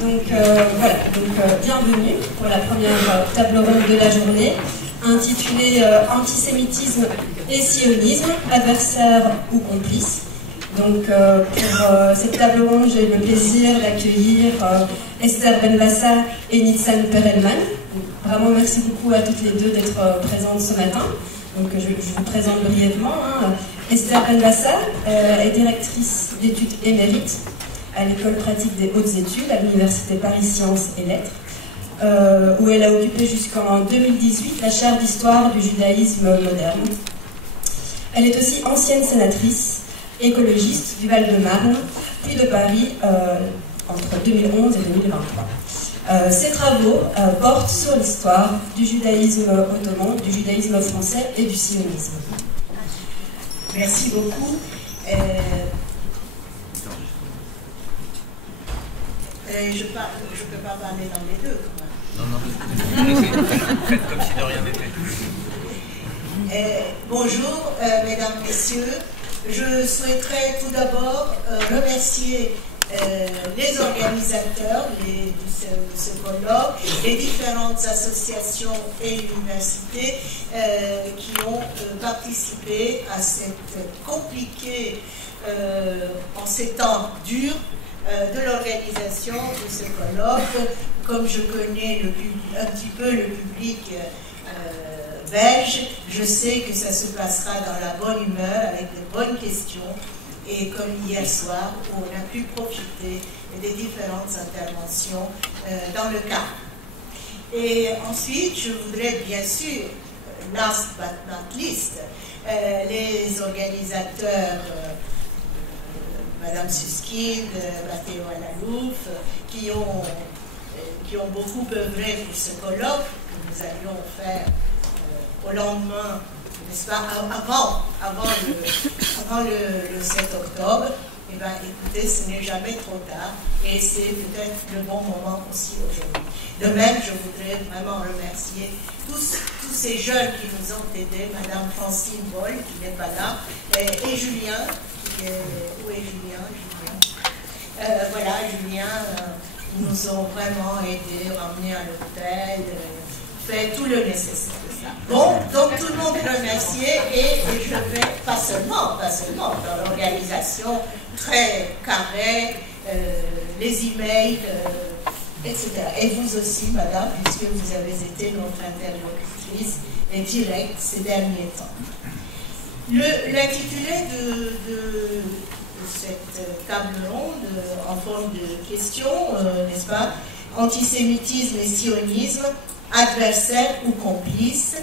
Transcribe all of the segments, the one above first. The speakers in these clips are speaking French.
Bienvenue pour la première table ronde de la journée, intitulée Antisémitisme et sionisme, adversaires ou complices. Donc, pour cette table ronde, j'ai eu le plaisir d'accueillir Esther Benbassa et Nitzan Perelman. Vraiment, merci beaucoup à toutes les deux d'être présentes ce matin. Donc, je vous présente brièvement. Esther Benbassa est directrice d'études émérite à l'École pratique des hautes études à l'Université Paris Sciences et Lettres, où elle a occupé jusqu'en 2018 la chaire d'histoire du judaïsme moderne. Elle est aussi ancienne sénatrice, écologiste du Val-de-Marne, puis de Paris entre 2011 et 2023. Ses travaux portent sur l'histoire du judaïsme ottoman, du judaïsme français et du sionisme. Merci beaucoup. Je ne peux pas parler dans les deux. Non. Faites comme si de rien n'était. Bonjour, mesdames, messieurs. Je souhaiterais tout d'abord remercier les organisateurs de ce colloque, les différentes associations et universités qui ont participé à cette compliquée, en ces temps durs, de l'organisation de ce colloque. Comme je connais un petit peu le public belge, je sais que ça se passera dans la bonne humeur, avec de bonnes questions, et comme hier soir, où on a pu profiter des différentes interventions dans le cadre. Et ensuite, je voudrais bien sûr, last but not least, les organisateurs, Madame Suskind, Matteo Alalouf, qui ont beaucoup œuvré pour ce colloque que nous allions faire au lendemain, n'est-ce pas, avant le 7 octobre. Eh bien, écoutez, ce n'est jamais trop tard et c'est peut-être le bon moment aussi aujourd'hui. De même, je voudrais vraiment remercier tous ces jeunes qui nous ont aidés, Madame Francine Boll, qui n'est pas là, et Julien, où est Julien? Voilà, Julien, ils nous ont vraiment aidés, ramenés à l'hôtel, fait tout le nécessaire. Bon, donc tout le monde est remercié et je vais, pas seulement dans l'organisation très carrée, les emails, etc. Et vous aussi, madame, puisque vous avez été notre interlocutrice et directe ces derniers temps. L'intitulé de cette table ronde, en forme de question, n'est-ce pas, antisémitisme et sionisme, adversaire ou complice.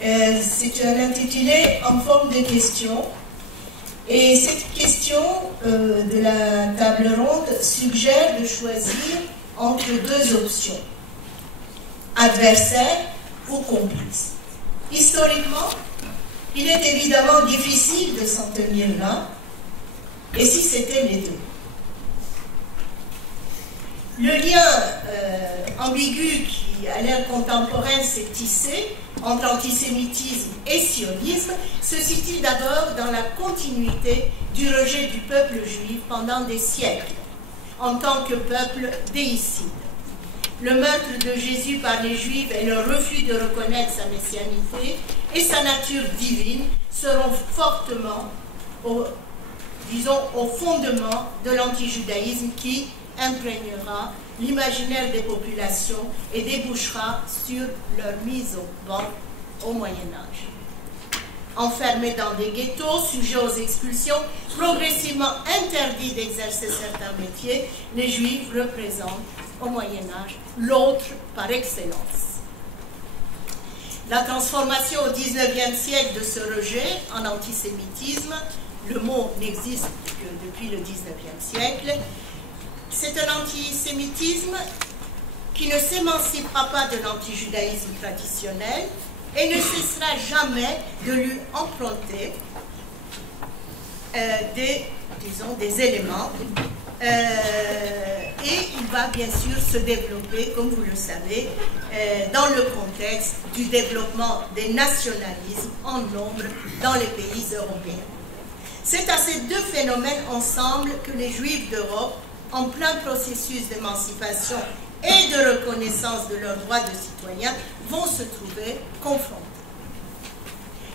C'est un intitulé en forme de question. Et cette question de la table ronde suggère de choisir entre deux options, adversaire ou complice. Historiquement, il est évidemment difficile de s'en tenir là, et si c'était les deux. Le lien ambigu qui, à l'ère contemporaine, s'est tissé entre antisémitisme et sionisme se situe d'abord dans la continuité du rejet du peuple juif pendant des siècles, en tant que peuple déicide. Le meurtre de Jésus par les Juifs et le refus de reconnaître sa messianité et sa nature divine seront fortement au fondement de l'antijudaïsme qui imprégnera l'imaginaire des populations et débouchera sur leur mise au banc au Moyen-Âge. Enfermés dans des ghettos, sujets aux expulsions, progressivement interdits d'exercer certains métiers, les Juifs représentent au Moyen-Âge l'autre par excellence. La transformation au XIXe siècle de ce rejet en antisémitisme, le mot n'existe que depuis le XIXe siècle, c'est un antisémitisme qui ne s'émancipera pas de l'antijudaïsme traditionnel et ne cessera jamais de lui emprunter des éléments. Et il va bien sûr se développer, comme vous le savez, dans le contexte du développement des nationalismes en nombre dans les pays européens. C'est à ces deux phénomènes ensemble que les Juifs d'Europe en plein processus d'émancipation et de reconnaissance de leurs droits de citoyens, vont se trouver confrontés.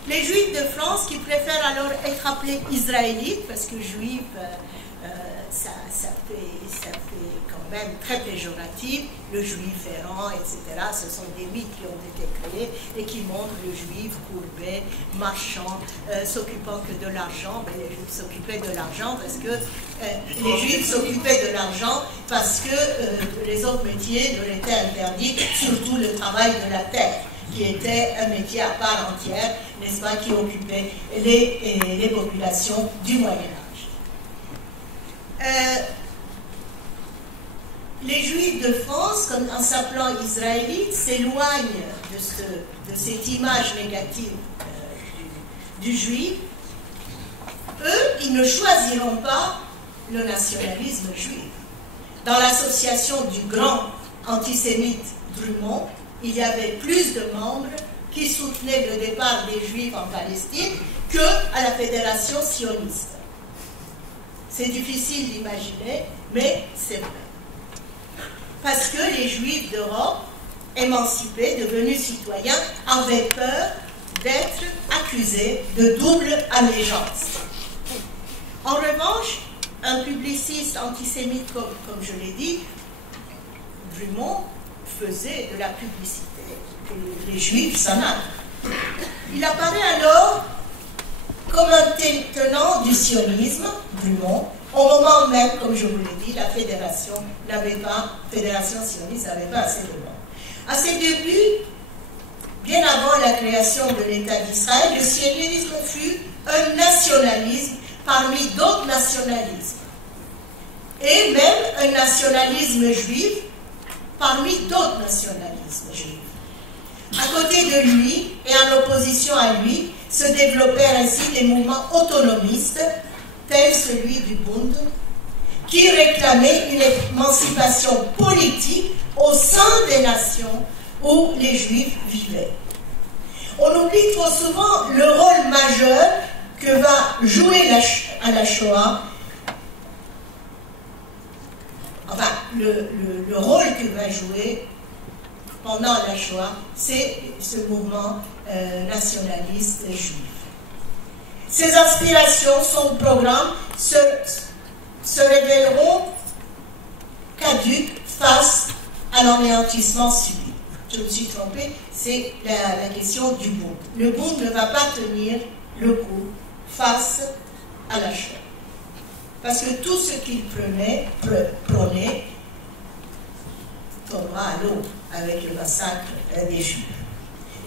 Les Juifs de France, qui préfèrent alors être appelés Israélites, parce que Juifs, ça fait quand même très péjoratif, le Juif errant, etc. Ce sont des mythes qui ont été créés et qui montrent le Juif courbé, marchand, s'occupant que de l'argent. Mais les Juifs s'occupaient de l'argent parce que les Juifs s'occupaient de l'argent parce que les autres métiers leur étaient interdits, surtout le travail de la terre, qui était un métier à part entière, n'est-ce pas, qui occupait les populations du Moyen-Âge. Les Juifs de France, en s'appelant Israélites, s'éloignent de cette image négative du Juif. Eux, ils ne choisiront pas le nationalisme juif. Dans l'association du grand antisémite Drummond, il y avait plus de membres qui soutenaient le départ des Juifs en Palestine qu'à la Fédération sioniste. C'est difficile d'imaginer, mais c'est vrai. Parce que les Juifs d'Europe, émancipés, devenus citoyens, avaient peur d'être accusés de double allégeance. En revanche, un publiciste antisémite, comme je l'ai dit, Drummond, faisait de la publicité que les Juifs s'en allaient. Il apparaît alors comme un tenant du sionisme, Drummond, au moment même, comme je vous l'ai dit, la fédération sioniste n'avait pas assez de membres. À ses débuts, bien avant la création de l'État d'Israël, le sionisme fut un nationalisme parmi d'autres nationalismes, et même un nationalisme juif parmi d'autres nationalismes juifs. À côté de lui, et en opposition à lui, se développèrent ainsi des mouvements autonomistes, tels celui du Bund, qui réclamait une émancipation politique au sein des nations où les Juifs vivaient. On oublie trop souvent le rôle majeur que va jouer à la Shoah, enfin, le rôle que va jouer pendant la Shoah, c'est ce mouvement nationaliste juif. Ces aspirations, son programme, se révéleront caduques face à l'anéantissement subi. Je me suis trompée, c'est la question du Bund. Le Bund ne va pas tenir le coup face à la Shoah. Parce que tout ce qu'il prônait tombera à l'eau avec le massacre des Juifs.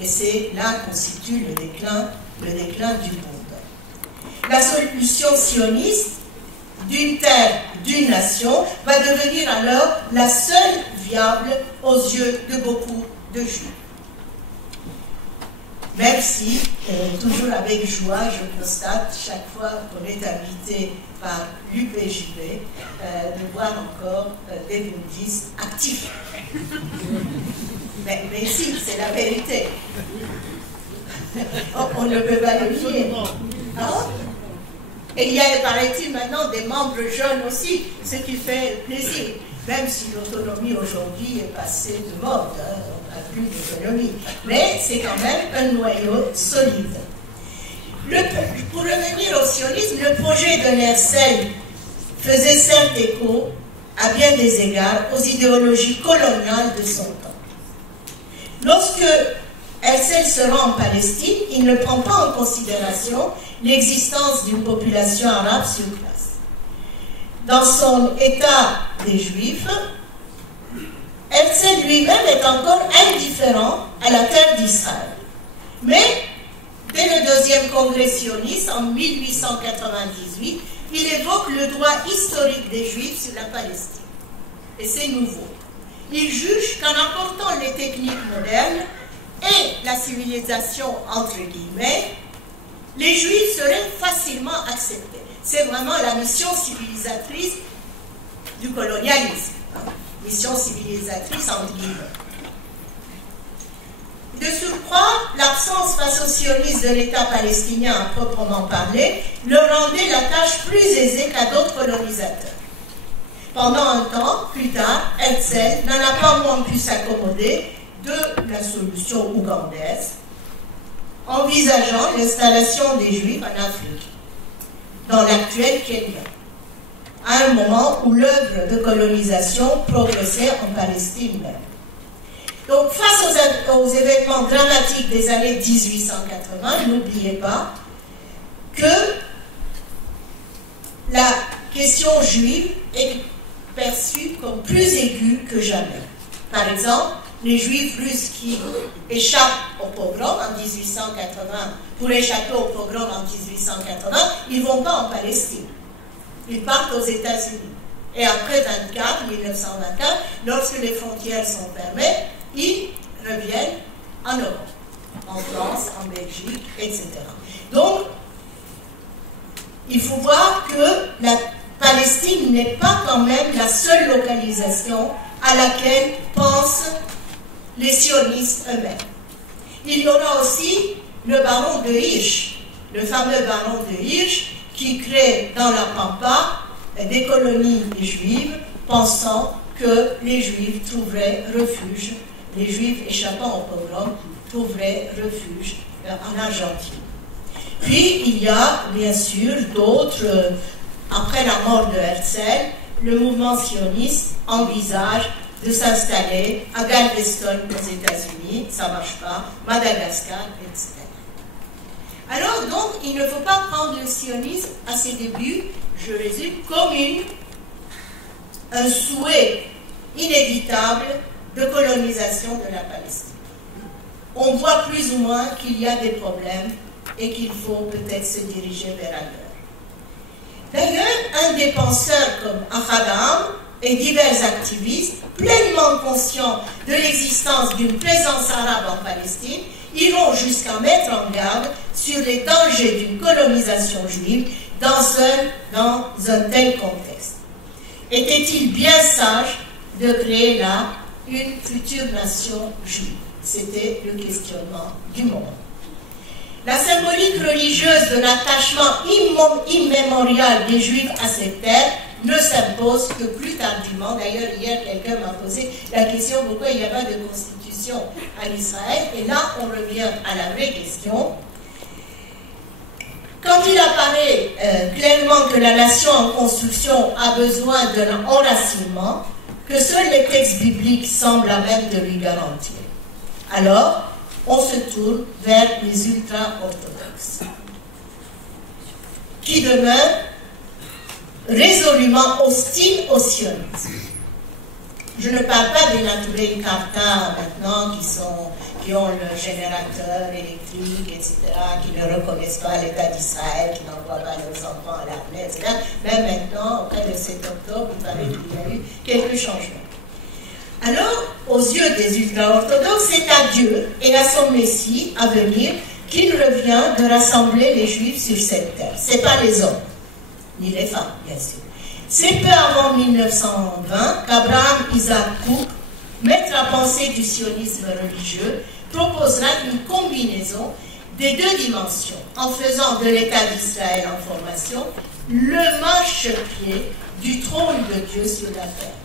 Et c'est là constitue le déclin du Bund. La solution sioniste d'une terre, d'une nation, va devenir alors la seule viable aux yeux de beaucoup de Juifs. Même si, toujours avec joie, je constate, chaque fois qu'on est invité par l'UPJB, de voir encore des bundistes actifs. Mais si, c'est la vérité. On ne peut pas le nier. Ah, et il y a, paraît-il, maintenant des membres jeunes aussi, ce qui fait plaisir. Même si l'autonomie aujourd'hui est passée de mode, hein, on n'a plus d'autonomie. Mais c'est quand même un noyau solide. Pour revenir au sionisme, le projet de Herzl faisait certes écho, à bien des égards, aux idéologies coloniales de son temps. Lorsque Herzl se rend en Palestine, il ne prend pas en considération l'existence d'une population arabe sur place. Dans son état des Juifs, Herzl lui-même est encore indifférent à la terre d'Israël. Mais, dès le deuxième congrès sioniste, en 1898, il évoque le droit historique des Juifs sur la Palestine. Et c'est nouveau. Il juge qu'en apportant les techniques modernes et la civilisation entre guillemets, les Juifs seraient facilement acceptés. C'est vraiment la mission civilisatrice du colonialisme. Mission civilisatrice entre guillemets. De surcroît, l'absence face aux sionistes de l'État palestinien à proprement parler leur rendait la tâche plus aisée qu'à d'autres colonisateurs. Pendant un temps, plus tard, Herzl n'en a pas moins pu s'accommoder de la solution ougandaise, envisageant l'installation des Juifs en Afrique, dans l'actuel Kenya, à un moment où l'œuvre de colonisation progressait en Palestine même. Donc, face aux événements dramatiques des années 1880, n'oubliez pas que la question juive est perçue comme plus aiguë que jamais. Par exemple, les Juifs russes qui échappent au pogrom en 1880, pour échapper au pogrom en 1880, ils ne vont pas en Palestine. Ils partent aux États-Unis. Et après 1924, lorsque les frontières sont fermées, ils reviennent en Europe, en France, en Belgique, etc. Donc, il faut voir que la Palestine n'est pas quand même la seule localisation à laquelle pensent les sionistes eux-mêmes. Il y aura aussi le baron de Hirsch, le fameux baron de Hirsch, qui crée dans la Pampa des colonies juives, pensant que les Juifs trouveraient refuge, les Juifs échappant au pogrom trouveraient refuge en Argentine. Puis il y a bien sûr d'autres, après la mort de Herzl, le mouvement sioniste envisage de s'installer à Galveston aux États-Unis, ça ne marche pas, Madagascar, etc. Alors donc, il ne faut pas prendre le sionisme à ses débuts, je résume, comme un souhait inévitable de colonisation de la Palestine. On voit plus ou moins qu'il y a des problèmes et qu'il faut peut-être se diriger vers ailleurs. D'ailleurs, un des penseurs comme Ahad et divers activistes, pleinement conscients de l'existence d'une présence arabe en Palestine, iront jusqu'à mettre en garde sur les dangers d'une colonisation juive dans un tel contexte. Était-il bien sage de créer là une future nation juive? C'était le questionnement du moment. La symbolique religieuse de l'attachement immémorial des Juifs à cette terre ne s'impose que plus tardivement. D'ailleurs, hier, quelqu'un m'a posé la question pourquoi il n'y a pas de constitution à Israël. Et là, on revient à la vraie question. Quand il apparaît clairement que la nation en construction a besoin d'un enracinement, que seuls les textes bibliques semblent à même de lui garantir, alors on se tourne vers les ultra-orthodoxes, qui demeurent résolument hostiles au sionisme. Je ne parle pas des naturés Carta maintenant qui ont le générateur électrique, etc., qui ne reconnaissent pas l'État d'Israël, qui n'envoient pas leurs enfants à l'armée, etc. Même maintenant, auprès de 7 octobre, il paraît qu'il y a eu quelques changements. Alors, aux yeux des ultra-orthodoxes, c'est à Dieu et à son Messie à venir qu'il revient de rassembler les Juifs sur cette terre. Ce n'est pas les hommes, ni les femmes, bien sûr. C'est peu avant 1920 qu'Abraham Isaac Kook, maître à penser du sionisme religieux, proposera une combinaison des deux dimensions, en faisant de l'État d'Israël en formation le marchepied du trône de Dieu sur la terre,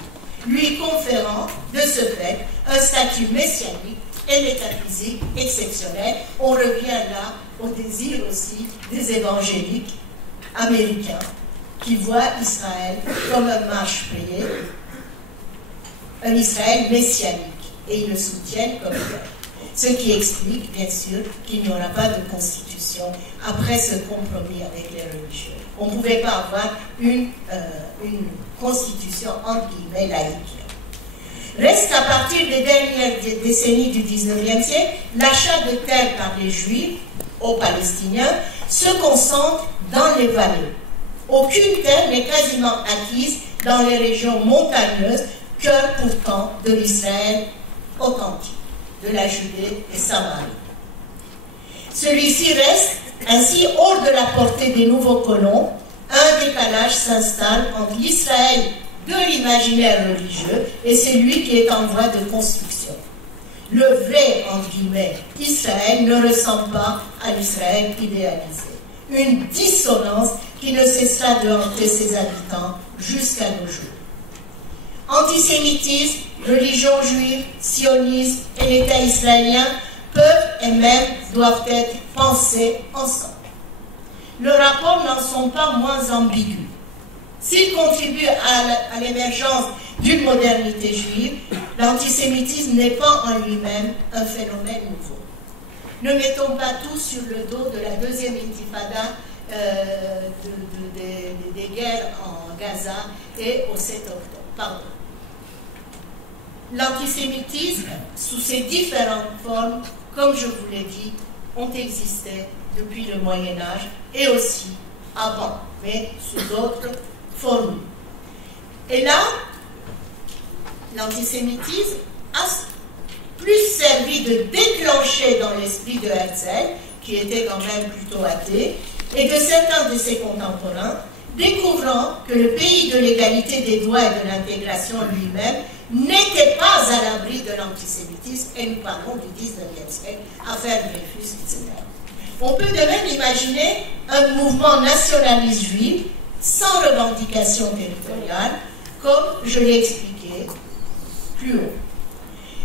lui conférant de ce fait un statut messianique et métaphysique exceptionnel. On revient là au désir aussi des évangéliques américains qui voient Israël comme un marchepied, un Israël messianique, et ils le soutiennent comme tel. Ce qui explique, bien sûr, qu'il n'y aura pas de constitution après ce compromis avec les religieux. On ne pouvait pas avoir une constitution entre guillemets laïque. Reste qu'à partir des dernières décennies du 19e siècle, l'achat de terres par les Juifs aux Palestiniens se concentre dans les vallées. Aucune terre n'est quasiment acquise dans les régions montagneuses, cœur pourtant de l'Israël authentique, de la Judée et Samarie. Celui-ci reste ainsi hors de la portée des nouveaux colons. Un décalage s'installe entre l'Israël de l'imaginaire religieux et celui qui est en voie de construction. Le vrai, entre guillemets, Israël ne ressemble pas à l'Israël idéalisé. Une dissonance qui ne cessera de hanter ses habitants jusqu'à nos jours. Antisémitisme, religion juive, sionisme et l'État israélien peuvent et même doivent être pensés ensemble. Le rapport n'en sont pas moins ambigus. S'il contribue à l'émergence d'une modernité juive, l'antisémitisme n'est pas en lui-même un phénomène nouveau. Ne mettons pas tout sur le dos de la deuxième intifada des guerres en Gaza et au 7 octobre. Pardon. L'antisémitisme, sous ses différentes formes, comme je vous l'ai dit, ont existé depuis le Moyen-Âge et aussi avant, mais sous d'autres formules. Et là, l'antisémitisme a plus servi de déclencher dans l'esprit de Herzl, qui était quand même plutôt athée, et de certains de ses contemporains, découvrant que le pays de l'égalité des droits et de l'intégration lui-même n'était pas à l'abri de l'antisémitisme, et nous parlons du 19e siècle, affaire Dreyfus, etc. On peut de même imaginer un mouvement nationaliste juif sans revendication territoriale, comme je l'ai expliqué plus haut.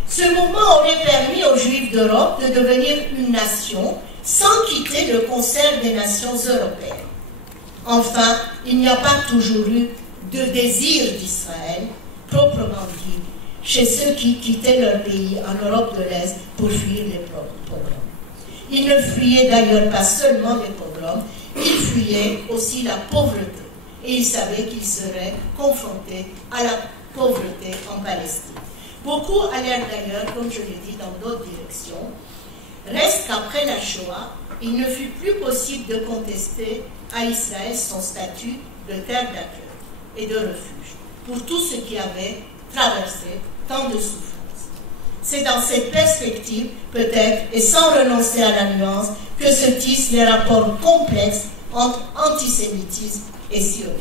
Ce mouvement aurait permis aux Juifs d'Europe de devenir une nation sans quitter le concert des nations européennes. Enfin, il n'y a pas toujours eu de désir d'Israël, proprement dit, chez ceux qui quittaient leur pays en Europe de l'Est pour fuir les pogroms. Ils ne fuyaient d'ailleurs pas seulement les pogroms, ils fuyaient aussi la pauvreté. Et ils savaient qu'ils seraient confrontés à la pauvreté en Palestine. Beaucoup allèrent d'ailleurs, comme je l'ai dit, dans d'autres directions. Reste qu'après la Shoah, il ne fut plus possible de contester à Israël son statut de terre d'accueil et de refuge pour tous ceux qui avaient traversé tant de souffrances. C'est dans cette perspective, peut-être, et sans renoncer à la nuance, que se tissent les rapports complexes entre antisémitisme et sionisme.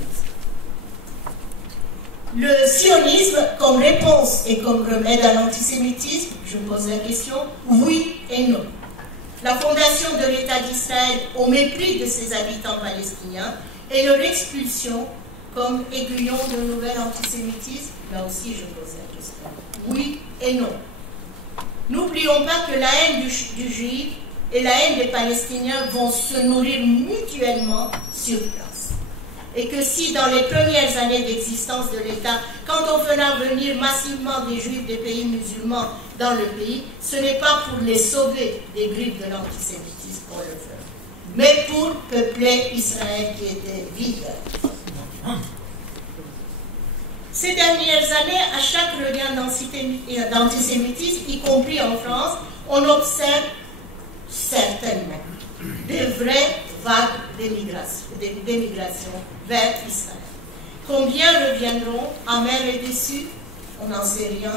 Le sionisme, comme réponse et comme remède à l'antisémitisme, je pose la question, oui et non. La fondation de l'État d'Israël au mépris de ses habitants palestiniens et leur expulsion comme aiguillon de nouvel antisémitisme, là aussi je pose la question, oui et non. N'oublions pas que la haine du juif et la haine des Palestiniens vont se nourrir mutuellement sur place. Et que si dans les premières années d'existence de l'État, quand on fera venir massivement des Juifs des pays musulmans dans le pays, ce n'est pas pour les sauver des griffes de l'antisémitisme qu'on le fait, mais pour peupler Israël qui était vide. Ces dernières années, à chaque regain d'antisémitisme, y compris en France, on observe certainement des vraies vagues d'émigration vers Israël. Combien reviendront amers et déçus? On n'en sait rien.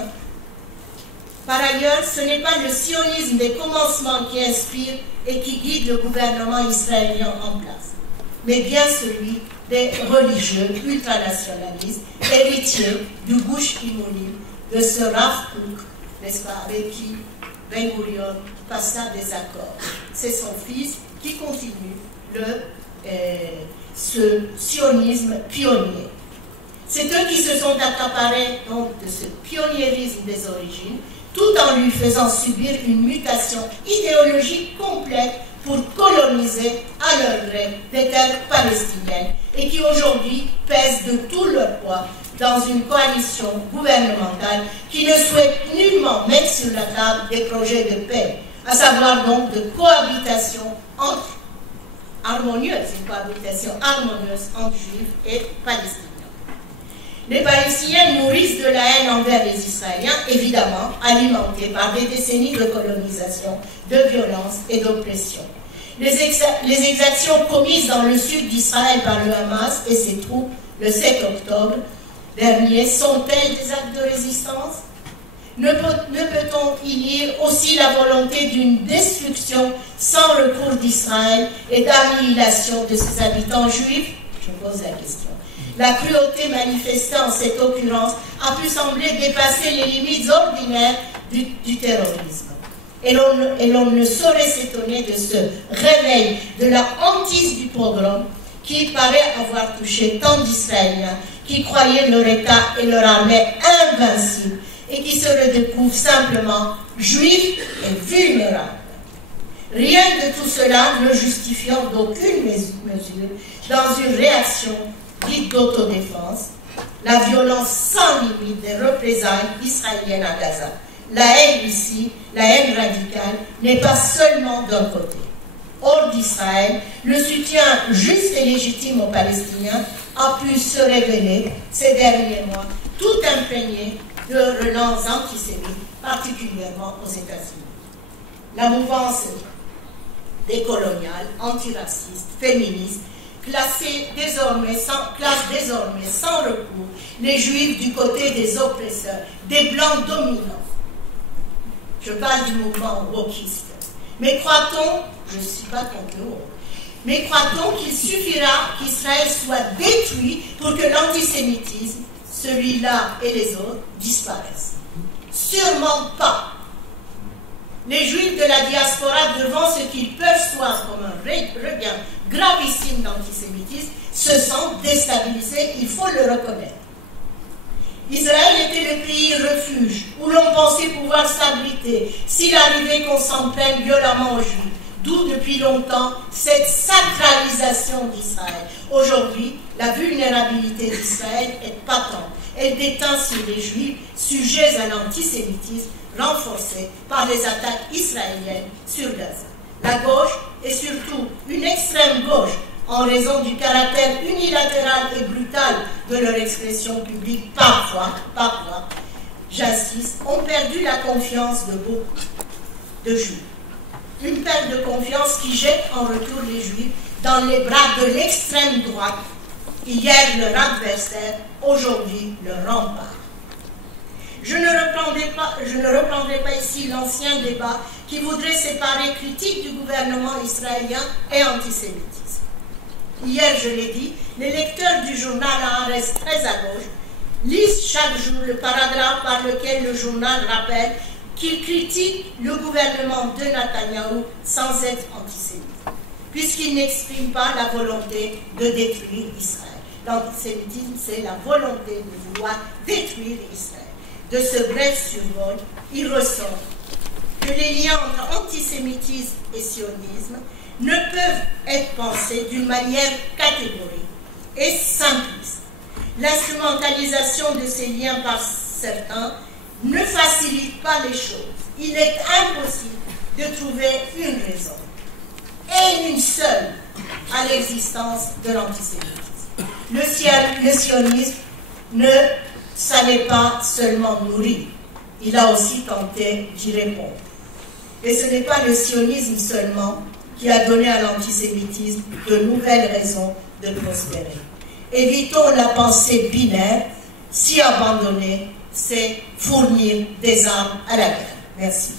Par ailleurs, ce n'est pas le sionisme des commencements qui inspire et qui guide le gouvernement israélien en place, mais bien celui des religieux ultranationalistes, héritiers du Gush Imonim, de ce Rav Kook, n'est-ce pas, avec qui Ben Gurion passa des accords. C'est son fils qui continue ce sionisme pionnier. C'est eux qui se sont accaparés donc de ce pionniérisme des origines, tout en lui faisant subir une mutation idéologique complète pour coloniser à leur gré des terres palestiniennes et qui aujourd'hui pèsent de tout leur poids dans une coalition gouvernementale qui ne souhaite nullement mettre sur la table des projets de paix, à savoir donc de cohabitation harmonieuse entre Juifs et Palestiniens. Les Palestiniens nourrissent de la haine envers les Israéliens, évidemment alimentée par des décennies de colonisation, de violence et d'oppression. Les exactions commises dans le sud d'Israël par le Hamas et ses troupes le 7 octobre dernier sont-elles des actes de résistance? Ne peut-on y lire aussi la volonté d'une destruction sans recours d'Israël et d'annihilation de ses habitants juifs? Je pose la question. La cruauté manifestée en cette occurrence a pu sembler dépasser les limites ordinaires du terrorisme. Et l'on ne saurait s'étonner de ce réveil de la hantise du pogrom qui paraît avoir touché tant d'Israéliens qui croyaient leur État et leur armée invincibles et qui se redécouvrent simplement juifs et vulnérables. Rien de tout cela ne justifiant d'aucune mesure dans une réaction dite d'autodéfense, la violence sans limite des représailles israéliennes à Gaza. La haine ici, la haine radicale, n'est pas seulement d'un côté. Hors d'Israël, le soutien juste et légitime aux Palestiniens a pu se révéler ces derniers mois tout imprégné de relances antisémites, particulièrement aux États-Unis. La mouvance décoloniale, antiraciste, féministe, classe désormais sans recours les Juifs du côté des oppresseurs, des Blancs dominants. Je parle du mouvement wokiste. Mais croit-on, je ne suis pas contre le woke, mais croit-on qu'il suffira qu'Israël soit détruit pour que l'antisémitisme, celui-là et les autres, disparaissent? Sûrement pas. Les Juifs de la diaspora, devant ce qu'ils perçoivent comme un regain gravissime d'antisémitisme, se sentent déstabilisés, il faut le reconnaître. Israël était le pays refuge où l'on pensait pouvoir s'abriter s'il arrivait qu'on s'en prenne violemment aux Juifs, d'où depuis longtemps cette sacralisation d'Israël. Aujourd'hui, la vulnérabilité d'Israël est patente. Elle détend sur les Juifs sujets à l'antisémitisme renforcé par les attaques israéliennes sur Gaza. La gauche, et surtout une extrême gauche, en raison du caractère unilatéral et brutal de leur expression publique, parfois, j'insiste, ont perdu la confiance de beaucoup de Juifs. Une perte de confiance qui jette en retour les Juifs dans les bras de l'extrême droite, hier leur adversaire, aujourd'hui leur rempart. Je ne reprendrai pas ici l'ancien débat qui voudrait séparer critique du gouvernement israélien et antisémitisme. Hier, je l'ai dit, les lecteurs du journal Haaretz, très à gauche, lisent chaque jour le paragraphe par lequel le journal rappelle qu'il critique le gouvernement de Netanyahou sans être antisémite, puisqu'il n'exprime pas la volonté de détruire Israël. L'antisémitisme, c'est la volonté de vouloir détruire Israël. De ce bref survol, il ressort que les liens entre antisémitisme et sionisme ne peuvent être pensés d'une manière catégorique et simpliste. L'instrumentalisation de ces liens par certains ne facilite pas les choses. Il est impossible de trouver une raison, et une seule, à l'existence de l'antisémitisme. Le sionisme ça n'est pas seulement nourri, il a aussi tenté d'y répondre. Et ce n'est pas le sionisme seulement qui a donné à l'antisémitisme de nouvelles raisons de prospérer. Évitons la pensée binaire, si abandonner, c'est fournir des armes à la guerre. Merci.